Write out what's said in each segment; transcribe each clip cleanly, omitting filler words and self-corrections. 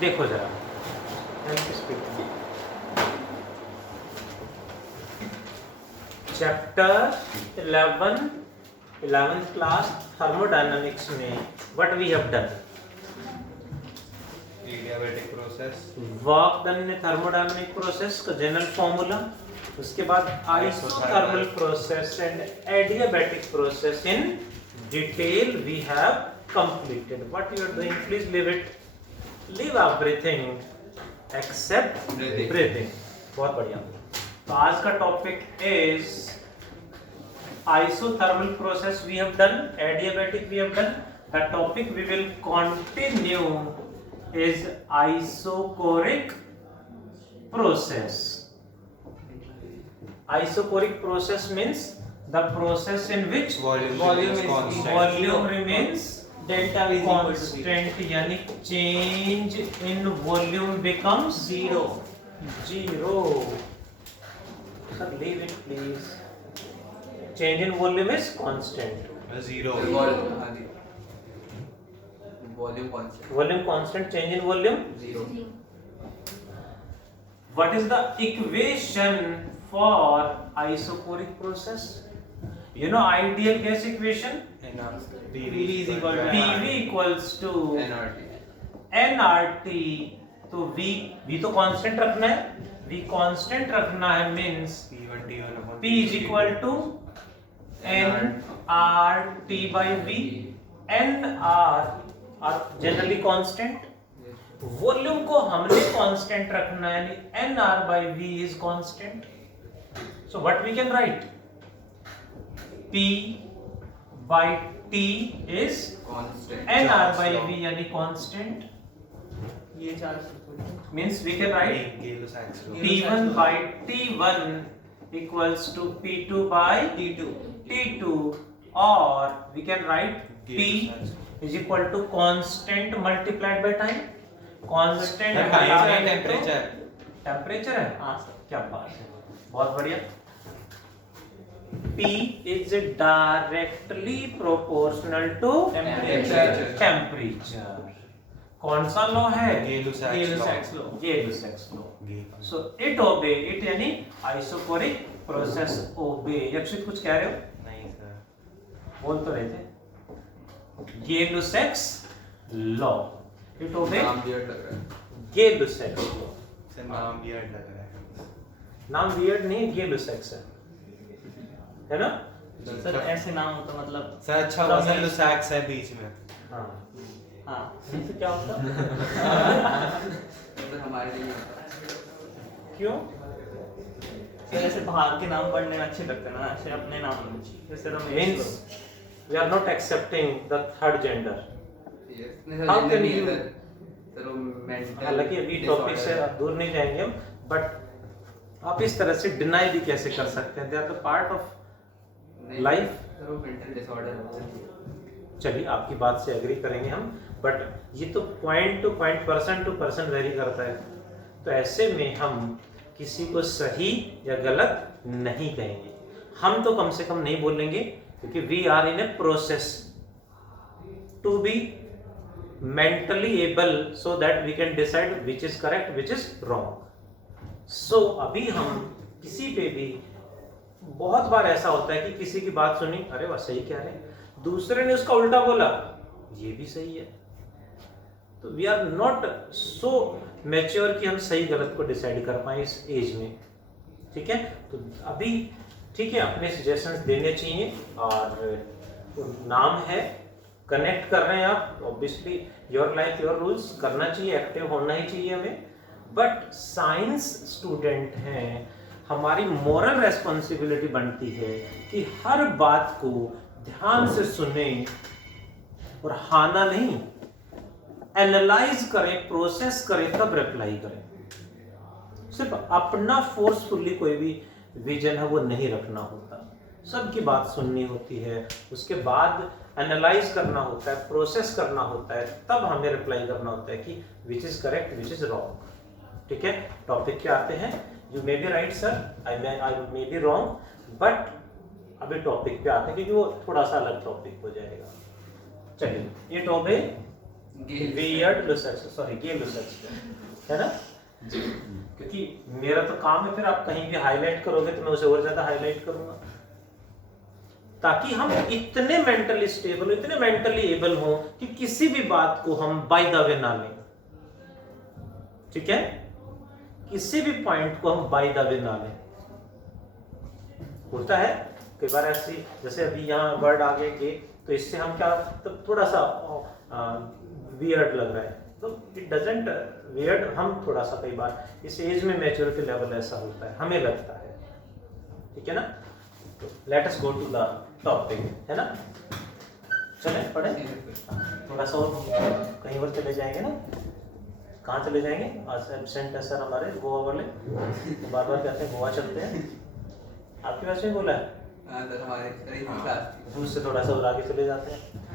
देखो जरा chapter 11th class thermodynamics में what we have done, adiabatic process, work done ने थर्मोडायनामिक प्रोसेस का जनरल फॉर्मूला, उसके बाद isothermal process and adiabatic process in detail we have completed. What you are doing, please leave it, leave everything except breathing. बहुत बढ़िया. तो आज का topic is isothermal process we have done, adiabatic we have done. The topic we will continue is isochoric process. Isochoric process means the process in which volume remains delta is equal to constant, यानी change in volume becomes zero. Sir, leave it please. Change in volume is constant. Zero. Volume constant. Volume constant, change in volume. Zero. What is the equation for isochoric process? You know ideal gas equation? PV is equal to PV equals to nRT. nRT. तो V तो constant रखना है. V constant रखना है means P is equal to nRT by V. nR are generally constant. Volume को हमने constant रखना है, यानी nR by V is constant. So what we can write? P by T is Constant. nR by V यानी constant. ये चार Means we can write P1 by T1 equals to P2 by T2, or we can write P is equal to constant multiplied by time. Constant temperature है. हाँ sir. क्या बात है, बहुत बढ़िया. P is directly proportional to temperature. कौन सा law है? Gay-Lussac law. Gay-Lussac law. So it obey it यानी आइसोकोरिक प्रोसेस ओबे. यक्षित कुछ कह रहे हो? नहीं सर. बोल तो रहे थे. Gay-Lussac law. It obey नाम weird लग रहा है. Gay-Lussac law. सर नाम वियर्ड लग रहा है. नाम वियर्ड नहीं, Gay-Lussac है ना? सर ऐसे नाम होता मतलब सर अच्छा हुआ सर लुसैक्स है बीच में. हाँ. हाँ इससे क्या होता सर हमारे लिए नहीं होता. क्यों? सर ऐसे बाहर के नाम पढ़ने में अच्छे लगते हैं ना, ऐसे अपने नाम में जैसे तो Means we are not accepting the third gender. Yes. नहीं सर How gender can नहीं है you- सर. सर वो mental हालांकि अभी टॉपिक से disorder. दूर नहीं जाएंगे हम, बट आप इस तरह से डिनाई भी कैसे कर सकते हैं? They are the part of नहीं, life. सर वो mental disorder है. चलिए आपकी बात से एग्री करेंगे हम, बट ये तो point to point, person to person vary करता है. तो ऐसे में हम किसी को सही या गलत नहीं कहेंगे. हम तो कम से कम नहीं बोलेंगे, क्योंकि we are in a process to be mentally able so that we can decide which is correct, which is wrong. So अभी हम किसी पे भी, बहुत बार ऐसा होता है कि किसी की बात सुनी, अरे वाह सही कह रहे हैं, दूसरे ने उसका उल्टा बोला, ये भी सही है. तो we are not so mature कि हम सही गलत को डिसाइड कर पाए इस एज में. ठीक है, तो अभी ठीक है, अपने सजेशंस देने चाहिए. और नाम है, कनेक्ट कर रहे हैं आप, obviously your life your rules, करना चाहिए, एक्टिव होना ही चाहिए हमें. बट साइंस स्टूडेंट हैं, हमारी मोरल रेस्पॉन्सिबिलिटी बनती है कि हर बात को ध्यान से सुने और हाना नहीं, एनालाइज करें, प्रोसेस करें, तब रिप्लाई करें. सिर्फ अपना फोर्सफुली कोई भी विजन है वो नहीं रखना होता. सबकी बात सुननी होती है, उसके बाद एनालाइज करना होता है, प्रोसेस करना होता है, तब हमें रिप्लाई करना होता है कि which is correct, which is wrong. ठीक है, टॉपिक पे आते हैं. You may be right sir, I may be wrong, but अभी टॉपिक पे आते हैं क्योंकि वो थोड़ा सा अलग टॉपिक हो जाएगा। चलिए, ये टॉपिक वियर्ड लुसेट्स, सॉरी गे लुसेट्स है ना जी, क्योंकि मेरा तो काम है, फिर आप कहीं भी हाईलाइट करोगे तो मैं उसे और ज्यादा हाईलाइट करूंगा, ताकि हम इतने मेंटली स्टेबल, इतने मेंटली एबल हो कि किसी भी बात को हम बाय द वे ना लें। ठीक है, किसी भी पॉइंट को हम बाय द वे ना लें। होता है कई बार ऐसी, जैसे अभी यहाँ वर्ड आगे के, तो इससे हम क्या, तो थोड़ा सा वियर्ड लग रहा है, तो इट डजंट वियर्ड, हम थोड़ा सा कई बार इस एज में मैच्योरिटी लेवल ऐसा होता है, हमें लगता है। ठीक है ना, तो let us go to the topic, है ना। चले पढ़े, थोड़ा सा और कहीं और चले जाएंगे ना। कहाँ चले जाएंगे? आज एब्सेंट है सर हमारे गोवा वाले, तो बार बार कहते हैं गोवा चलते हैं। आपके पास में बोला है? हाँ सर, हमारे क्लास तो उससे थोड़ा सा और आगे चले जाते हैं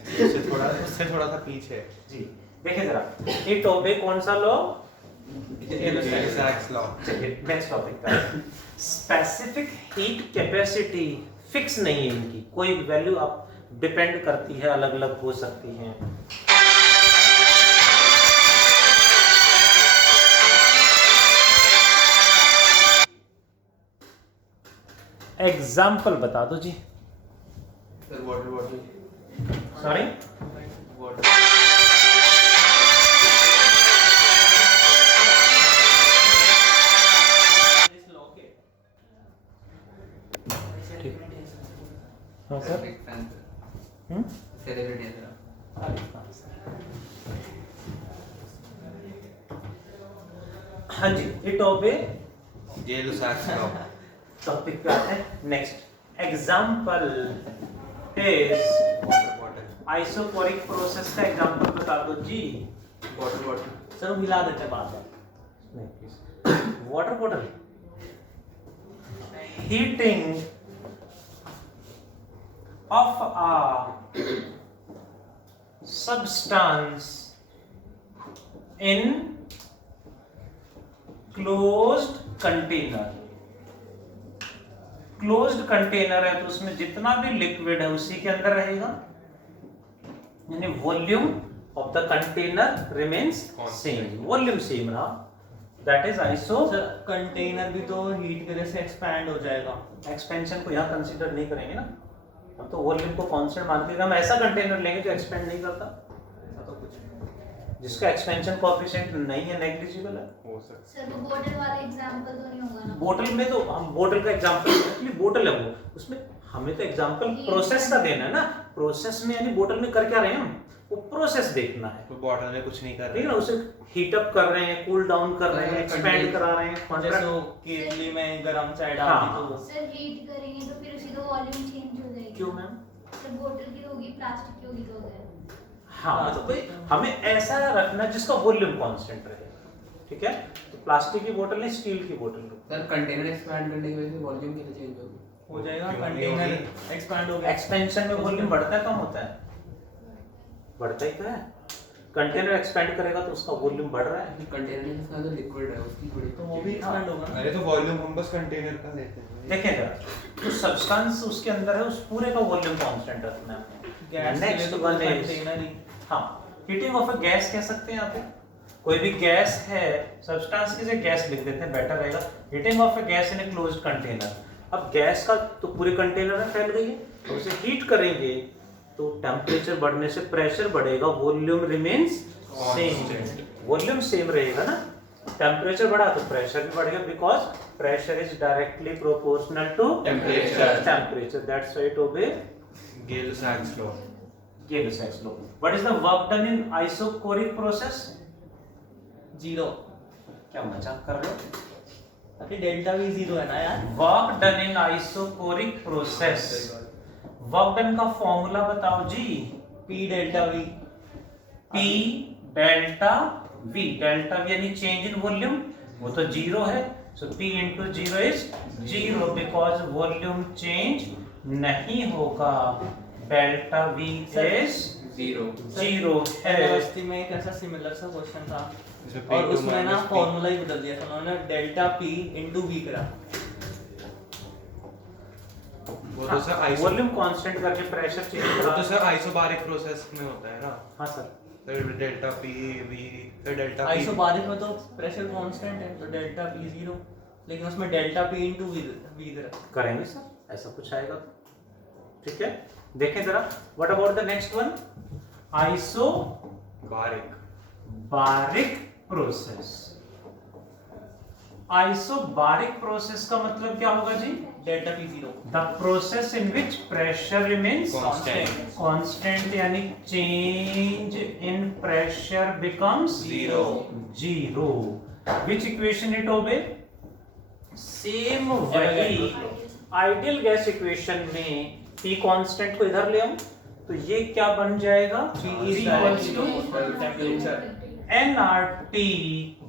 उससे थोड़ा सा पीछे जी। देखिए जरा, ये टॉपिक कौन सा लॉ? Zach's law। चलिए नेक्स्ट टॉपिक का, स्पेसिफिक हीट कैपेसिटी फिक्स नहीं है इनकी, कोई वैल्यू आप डिपेंड करती है, अलग अलग हो सकती हैं। एग्जाम्पल बता दो जी। Sir water bottle, sorry, water हाँ sir, big fan hmm, celebrity है सर। हाँ जी, ये टॉपिक Zach's law। टॉपिक पे आते हैं। Next example is water bottle. Isochoric process का एग्जांपल बता दो जी। वाटर बॉटल सर मिला देते हैं बात में। Water bottle, heating of a substance in closed container। Closed container है तो उसमें जितना भी लिक्विड है उसी के अंदर रहेगा, यानी volume of the container remains same, volume same रहा, that is iso. Sir container भी तो हीट की वजह से एक्सपैंड हो जाएगा। एक्सपेंशन को यहाँ कंसीडर नहीं करेंगे ना, हम तो वॉल्यूम को कांस्टेंट मान के हम ऐसा कंटेनर लेंगे जो एक्सपेंड नहीं करता, ऐसा तो कुछ जिसका एक्सपेंशन कोएफिशिएंट नहीं है, नेग्लिजिबल है। हो सकता सर वो बोतल वाला एग्जांपल तो नहीं होगा ना? बोतल में तो हम बोतल का एग्जांपल, एक्चुअली बोतल है वो, उसमें हमें तो एग्जांपल प्रोसेस का देना है ना। प्रोसेस में यानी बोतल में कर क्या रहे हैं हम, वो प्रोसेस देखना है। तो बॉटल में कुछ नहीं कर ठीक है रहे। ना, उसे हीट अप कर रहे हैं, कूल डाउन कर रहे हैं, एक्सपेंड करा रहे हैं, जैसे कॉन्ट्रैक्ट। वो केतली में गरम चाय डाल दी हाँ। तो वो सर हीट करेंगे तो फिर उसी तो वॉल्यूम चेंज हो जाएगी। क्यों मैम? सर बोतल की होगी, प्लास्टिक की होगी तो हो गया। हाँ, तो भाई हमें ऐसा रखना जिसका वॉल्यूम कांस्टेंट रहे। ठीक है, तो प्लास्टिक की बोतल नहीं, स्टील की बोतल लो। सर कंटेनर एक्सपैंड करने की वजह से वॉल्यूम कैसे चेंज होगी? हो जाएगा, क्यों नहीं कंटेनर होगी? एक्सपैंड हो गया। एक्सपेंशन में वॉल्यूम बढ़ता है कम होता है? बढ़ता ही तो है। कंटेनर एक्सपेंड करेगा तो उसका वॉल्यूम बढ़ रहा है। कंटेनर में जिसका तो लिक्विड है उसकी थोड़ी तो वो भी एक्सपैंड होगा ना। अरे तो वॉल्यूम हम बस कंटेनर का लेते हैं। देखें जरा, जो सब्सटेंस उसके अंदर है उस पूरे का वॉल्यूम कांस्टेंट रखना है। गैस के लिए नेक्स्ट तो वन इज, कंटेनर ही। हाँ, हीटिंग ऑफ अ गैस कह सकते हैं यहाँ पे। कोई भी गैस है, सब्सटेंस की जगह गैस लिख देते हैं, बेटर रहेगा। Heating of a gas in a closed container. अब गैस का तो पूरे कंटेनर में फैल गई है, तो उसे हीट करेंगे तो टेम्परेचर बढ़ने से प्रेशर बढ़ेगा, volume remains same. Volume same रहेगा ना, टेम्परेचर बढ़ा तो प्रेशर भी बढ़ेगा, because pressure is directly proportional to temperature. That's why it obey Zach's law। Gay-Lussac's law. What is the work done in isochloric process? 0। क्या मजाक कर रहे हो? अभी डेल्टा भी 0 है ना यार। Work done in isochloric process. Work done का फॉर्मूला बताओ जी। P delta V। P delta V, delta V यानी चेंज इन वॉल्यूम, वो तो 0 है, so P into 0 is 0 because volume change नहीं होगा। Delta V is zero. 0 है। यूनिवर्सिटी में एक ऐसा सिमिलर सा क्वेश्चन था इसमें और P2 उसमें ना minus P। फॉर्मूला ही बदल दिया था उन्होंने, डेल्टा P into V करा। वो तो सर आइसो वॉल्यूम कांस्टेंट करके प्रेशर चेंज वो तो सर आइसोबारिक प्रोसेस में होता है ना। हाँ सर, फिर डेल्टा पी वी फिर डेल्टा पी आइसोबारिक में तो प्रेशर कांस्टेंट है तो डेल्टा पी 0, लेकिन उसमें डेल्टा पी इनटू वी दे रखा है। करेंगे सर, ऐसा कुछ आएगा तो ठीक है। देखें जरा, what about the next one, baric baric process. Isobaric process का मतलब क्या होगा जी? Delta P 0 the process in which pressure remains constant constant, यानी change in pressure becomes zero. Zero. Which equation it obey? Same वही ideal gas equation में P constant को इधर ले आऊं तो ये क्या बन जाएगा? P is equals to temperature nRT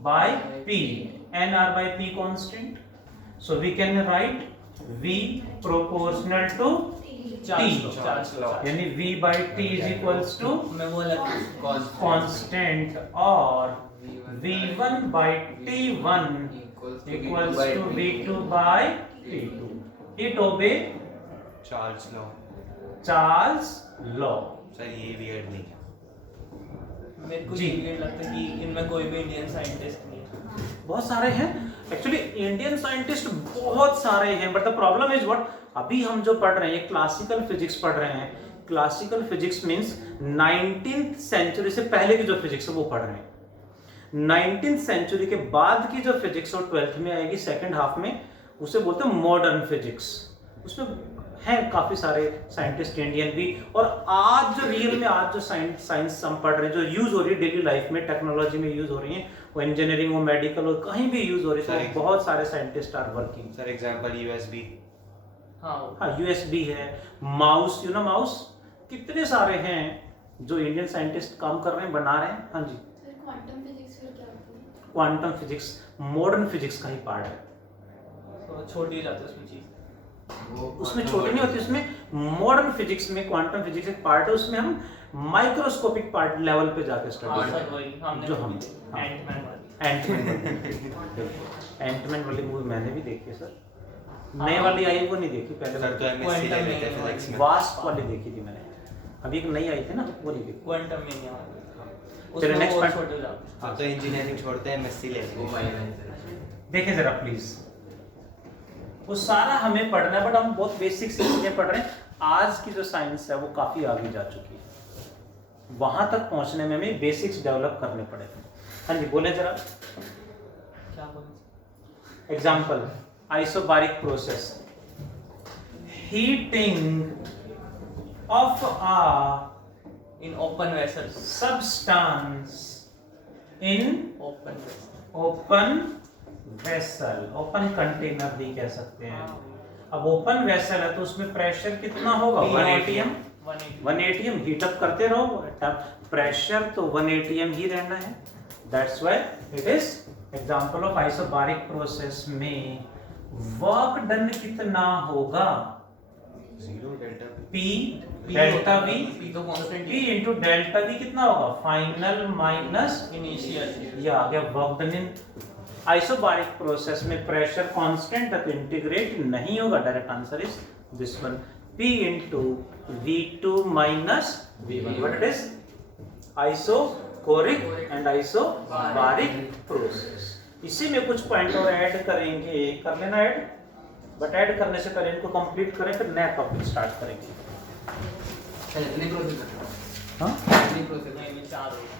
by P. nR by P constant. So we can write V proportional to Charles law. यानी V by T is equals to मैं वो अलग constant और V1 by T1 equals to V2 by T2. It obey Charles law. Charles law. Sir ये weird नहीं है। मेरे को जी। ये weird लगता है कि इनमें कोई भी इंडियन साइंटिस्ट नहीं है। बहुत सारे हैं एक्चुअली, इंडियन साइंटिस्ट बहुत सारे हैं, but the problem is what, अभी हम जो पढ़ रहे हैं क्लासिकल फिजिक्स पढ़ रहे हैं। Classical physics means 19th century से पहले की जो फिजिक्स है वो पढ़ रहे हैं। 19th सेंचुरी के बाद की जो फिजिक्स और 12th में आएगी सेकंड हाफ में, उसे बोलते हैं मॉडर्न फिजिक्स। उसमें हैं काफी सारे साइंटिस्ट इंडियन भी, और आज जो रियल में आज जो साइंस हम पढ़ रहे हैं, जो यूज हो रही है डेली लाइफ में, टेक्नोलॉजी में यूज हो रही है, वो इंजीनियरिंग, वो मेडिकल, और कहीं भी यूज हो रही है, तो बहुत सारे scientist are working. Sir example USB. हाँ, यूएसबी है, माउस, यू नो माउस, कितने सारे हैं जो इंडियन साइंटिस्ट काम कर रहे हैं, बना रहे हैं। हाँ जी, क्वांटम फिजिक्स फिर क्या होती है? क्वांटम फिजिक्स मॉडर्न फिजिक्स का ही पार्ट है। तो छोटी हो जाती है उसमें चीज। उसमें छोटी नहीं होती, उसमें मॉडर्न फिजिक्स में क्वांटम फिजिक्स एक पार्ट है, उसमें हम माइक्रोस्कोपिक पार्ट लेवल पे जाके स्टडी हाँ करते सर वही हमने जो हम एंटमैन वाली। एंटमैन वाली मूवी मैंने भी देखी है सर, नई वाली आई वो नहीं देखी, सर तो पहले एमएससी ले लेते हैं फिजिक्स में। वास्ट वाली देखी थी मैंने, अभी एक नई आई थी ना वो नहीं देखी। क्वांटम में नहीं आ चलो, next part। छोटे हो जाते हैं। हाँ तो इंजीनियरिंग छोड़ते हैं एमएससी ले वो लेते हैं। माइनस देखें जरा प्लीज, वो सारा हमें पढ़ना है, बट हम बहुत बेसिक सी चीजें पढ़ रहे हैं। आज की जो साइंस है वो काफी आगे जा चुकी है, वहां तक पहुंचने में हमें बेसिक्स डेवलप करने पड़े। हाँ जी बोले जरा, क्या बोले? Example, isobaric process, heating of a in open vessels. substance in open vessel. open vessel, open container भी कह सकते हैं। अब ओपन वेसल है तो उसमें प्रेशर कितना होगा? 1 atm। 1 atm हीट अप करते रहो, प्रेशर तो 1 atm ही रहना है। That's why it is example of isobaric process में वर्क डन कितना होगा? Zero delta P delta V, P तो constant P into delta V कितना होगा? Final minus initial. ये आ गया work done in isobaric process में। प्रेशर कांस्टेंट है तो इंटीग्रेट नहीं होगा, direct answer is this one, P into V2 minus V1, what it is? Isochoric and isobaric process. इसी में कुछ पॉइंट और ऐड करेंगे, कर लेना ऐड, बट ऐड करने से पहले इनको कंप्लीट करें, फिर नया टॉपिक स्टार्ट करेंगे। इतने प्रोसेस करना हाँ, इतने प्रोसेस नहीं 4 होगा।